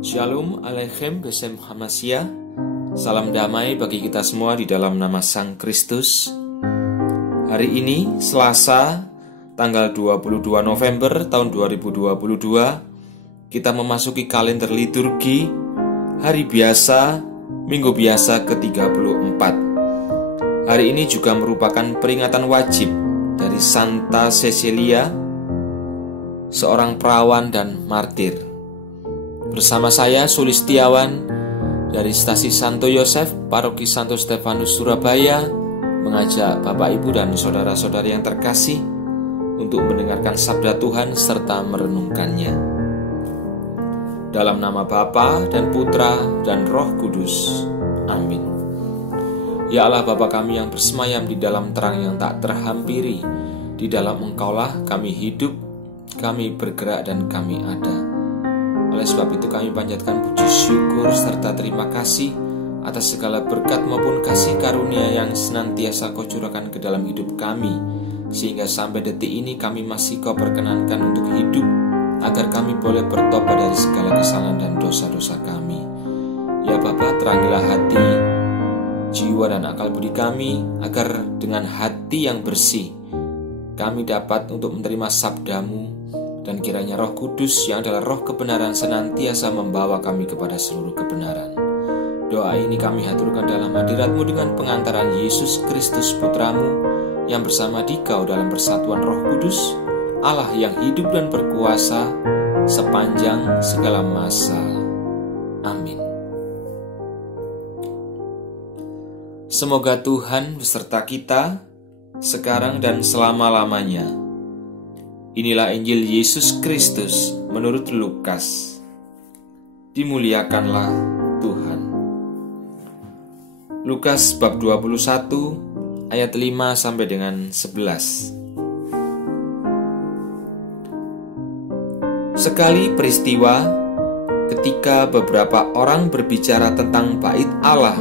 Shalom Aleichem Besem Hamasya. Salam damai bagi kita semua di dalam nama Sang Kristus. Hari ini Selasa tanggal 22 November tahun 2022, kita memasuki kalender liturgi hari biasa, minggu biasa ke-34. Hari ini juga merupakan peringatan wajib dari Santa Cecilia, seorang perawan dan martir. Bersama saya Sulistiawan dari Stasi Santo Yosef, Paroki Santo Stefanus Surabaya, mengajak Bapak Ibu dan saudara-saudari yang terkasih untuk mendengarkan sabda Tuhan serta merenungkannya. Dalam nama Bapa dan Putra dan Roh Kudus. Amin. Ya Allah Bapa kami yang bersemayam di dalam terang yang tak terhampiri, di dalam Engkaulah kami hidup, kami bergerak dan kami ada. Oleh sebab itu kami panjatkan puji syukur serta terima kasih atas segala berkat maupun kasih karunia yang senantiasa Kau curahkan ke dalam hidup kami, sehingga sampai detik ini kami masih Kau perkenankan untuk hidup, agar kami boleh bertobat dari segala kesalahan dan dosa-dosa kami. Ya Bapa, terangilah hati, jiwa dan akal budi kami, agar dengan hati yang bersih kami dapat untuk menerima sabda-Mu, dan kiranya Roh Kudus yang adalah roh kebenaran senantiasa membawa kami kepada seluruh kebenaran. Doa ini kami haturkan dalam hadirat-Mu dengan pengantaran Yesus Kristus Putra-Mu, yang bersama Dikau dalam persatuan Roh Kudus, Allah yang hidup dan berkuasa sepanjang segala masa. Amin. Semoga Tuhan beserta kita sekarang dan selama-lamanya. Inilah Injil Yesus Kristus menurut Lukas. Dimuliakanlah Tuhan. Lukas bab 21 ayat 5 sampai dengan 11. Sekali peristiwa ketika beberapa orang berbicara tentang bait Allah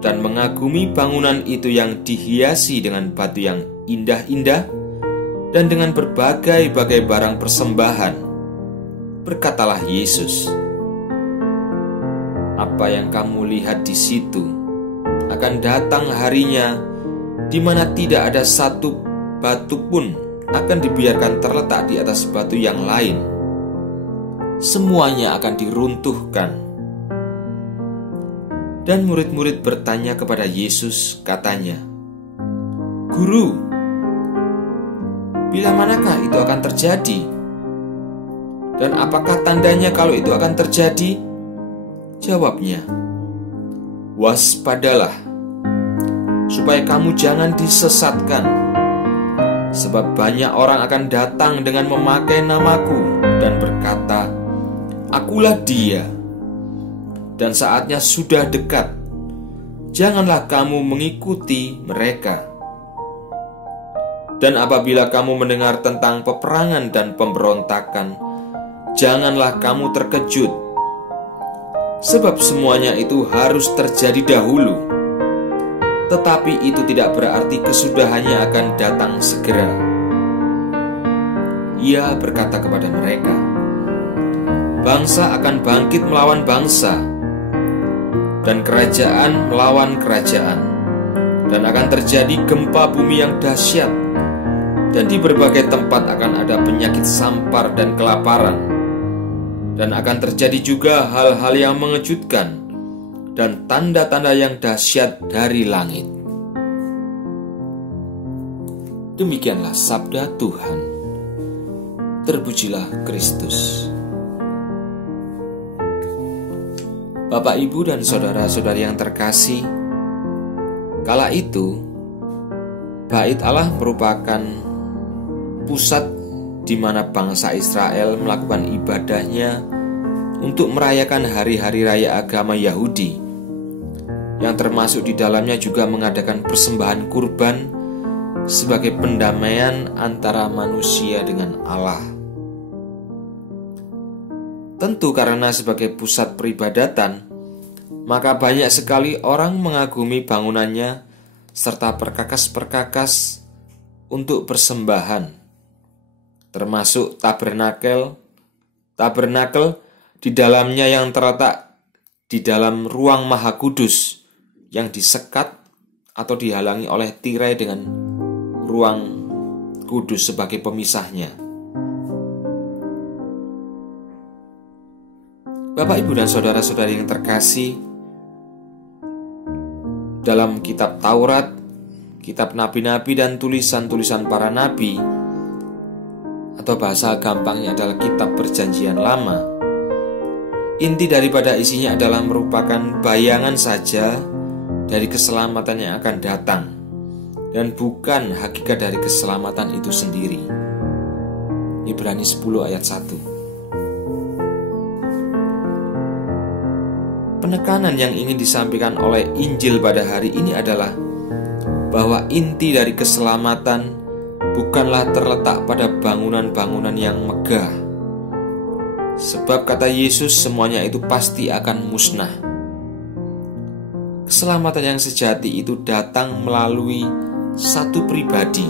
dan mengagumi bangunan itu yang dihiasi dengan batu yang indah-indah dan dengan berbagai-bagai barang persembahan, berkatalah Yesus, "Apa yang kamu lihat di situ, akan datang harinya di mana tidak ada satu batu pun akan dibiarkan terletak di atas batu yang lain. Semuanya akan diruntuhkan." Dan murid-murid bertanya kepada Yesus, katanya, "Guru, bila manakah itu akan terjadi? Dan apakah tandanya kalau itu akan terjadi?" Jawabnya, "Waspadalah, supaya kamu jangan disesatkan. Sebab banyak orang akan datang dengan memakai namaku dan berkata, 'Akulah dia,' dan saatnya sudah dekat. Janganlah kamu mengikuti mereka. Dan apabila kamu mendengar tentang peperangan dan pemberontakan, janganlah kamu terkejut. Sebab semuanya itu harus terjadi dahulu. Tetapi itu tidak berarti kesudahannya akan datang segera." Ia berkata kepada mereka, "Bangsa akan bangkit melawan bangsa, dan kerajaan melawan kerajaan, dan akan terjadi gempa bumi yang dahsyat, dan di berbagai tempat akan ada penyakit sampar dan kelaparan, dan akan terjadi juga hal-hal yang mengejutkan dan tanda-tanda yang dahsyat dari langit." Demikianlah sabda Tuhan. Terpujilah Kristus. Bapak, Ibu, dan saudara-saudari yang terkasih, kala itu bait Allah merupakan pusat di mana bangsa Israel melakukan ibadahnya untuk merayakan hari-hari raya agama Yahudi, yang termasuk di dalamnya juga mengadakan persembahan kurban sebagai pendamaian antara manusia dengan Allah. Tentu karena sebagai pusat peribadatan, maka banyak sekali orang mengagumi bangunannya serta perkakas-perkakas untuk persembahan, termasuk tabernakel, tabernakel di dalamnya yang terletak di dalam ruang Maha Kudus yang disekat atau dihalangi oleh tirai dengan ruang kudus sebagai pemisahnya. Bapak, Ibu, dan saudara-saudari yang terkasih, dalam kitab Taurat, kitab nabi-nabi, dan tulisan-tulisan para nabi, atau bahasa gampangnya adalah kitab Perjanjian Lama, inti daripada isinya adalah merupakan bayangan saja dari keselamatan yang akan datang, dan bukan hakikat dari keselamatan itu sendiri. Ibrani 10 ayat 1. Penekanan yang ingin disampaikan oleh Injil pada hari ini adalah bahwa inti dari keselamatan bukanlah terletak pada bangunan-bangunan yang megah. Sebab kata Yesus, semuanya itu pasti akan musnah. Keselamatan yang sejati itu datang melalui satu pribadi.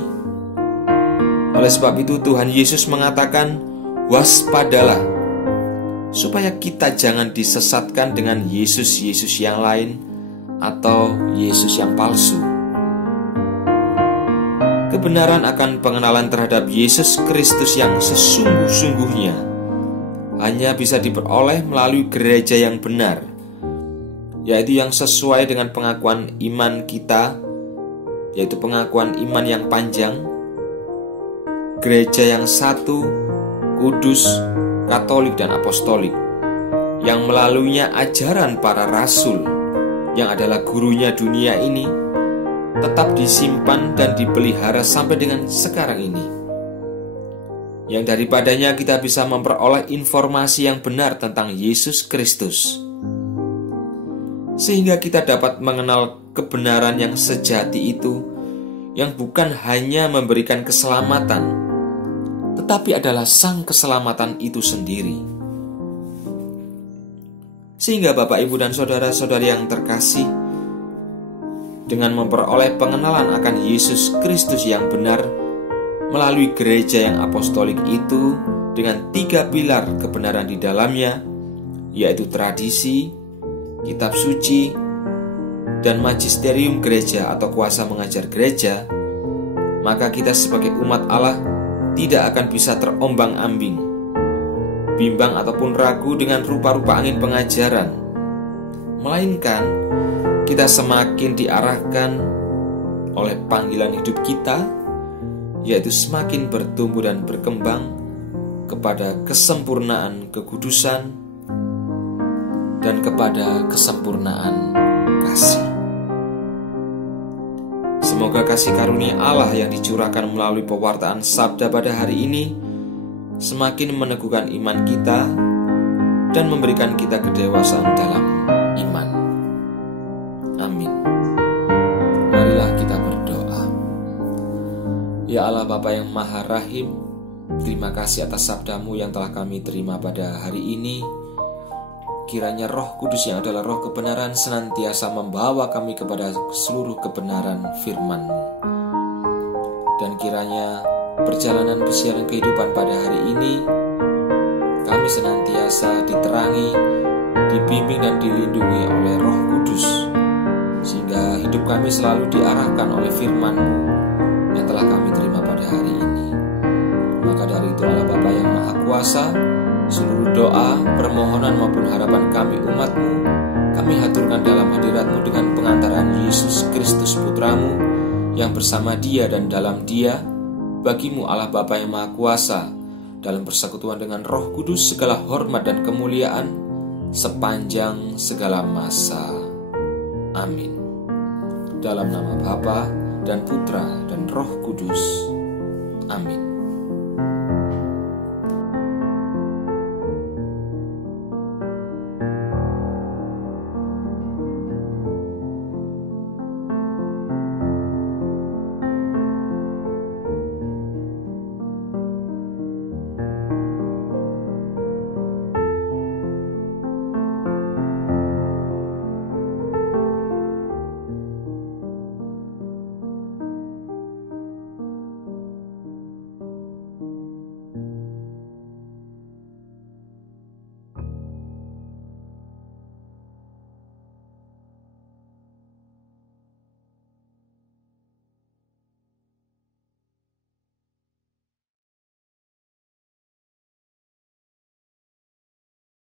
Oleh sebab itu Tuhan Yesus mengatakan, waspadalah, supaya kita jangan disesatkan dengan Yesus-Yesus yang lain atau Yesus yang palsu. Kebenaran akan pengenalan terhadap Yesus Kristus yang sesungguh-sungguhnya hanya bisa diperoleh melalui gereja yang benar, yaitu yang sesuai dengan pengakuan iman kita, yaitu pengakuan iman yang panjang, gereja yang satu, kudus, Katolik, dan apostolik, yang melaluinya ajaran para rasul yang adalah gurunya dunia ini tetap disimpan dan dipelihara sampai dengan sekarang ini, yang daripadanya kita bisa memperoleh informasi yang benar tentang Yesus Kristus, sehingga kita dapat mengenal kebenaran yang sejati itu, yang bukan hanya memberikan keselamatan, tetapi adalah sang keselamatan itu sendiri. Sehingga Bapak, Ibu, dan saudara-saudari yang terkasih, dengan memperoleh pengenalan akan Yesus Kristus yang benar melalui gereja yang apostolik itu, dengan 3 pilar kebenaran di dalamnya, yaitu tradisi, kitab suci, dan magisterium gereja atau kuasa mengajar gereja, maka kita sebagai umat Allah tidak akan bisa terombang-ambing, bimbang ataupun ragu dengan rupa-rupa angin pengajaran, melainkan kita semakin diarahkan oleh panggilan hidup kita, yaitu semakin bertumbuh dan berkembang kepada kesempurnaan kekudusan dan kepada kesempurnaan kasih. Semoga kasih karunia Allah yang dicurahkan melalui pewartaan sabda pada hari ini semakin meneguhkan iman kita dan memberikan kita kedewasaan dalam iman. Amin. Marilah kita berdoa. Ya Allah Bapa yang Maha Rahim, terima kasih atas sabdamu yang telah kami terima pada hari ini. Kiranya Roh Kudus yang adalah Roh kebenaran senantiasa membawa kami kepada seluruh kebenaran firman-Mu. Dan kiranya perjalanan persiaran kehidupan pada hari ini kami senantiasa diterangi, dibimbing dan dilindungi oleh Roh Kudus, sehingga hidup kami selalu diarahkan oleh firman-Mu yang telah kami terima pada hari ini. Maka dari itu Allah Bapa yang Maha Kuasa, seluruh doa, permohonan maupun harapan kami umat-Mu, kami haturkan dalam hadirat-Mu dengan pengantaran Yesus Kristus Putra-Mu, yang bersama Dia dan dalam Dia, bagi-Mu Allah Bapa yang Maha Kuasa, dalam persekutuan dengan Roh Kudus, segala hormat dan kemuliaan sepanjang segala masa. Amin. Dalam nama Bapa dan Putra dan Roh Kudus. Amin.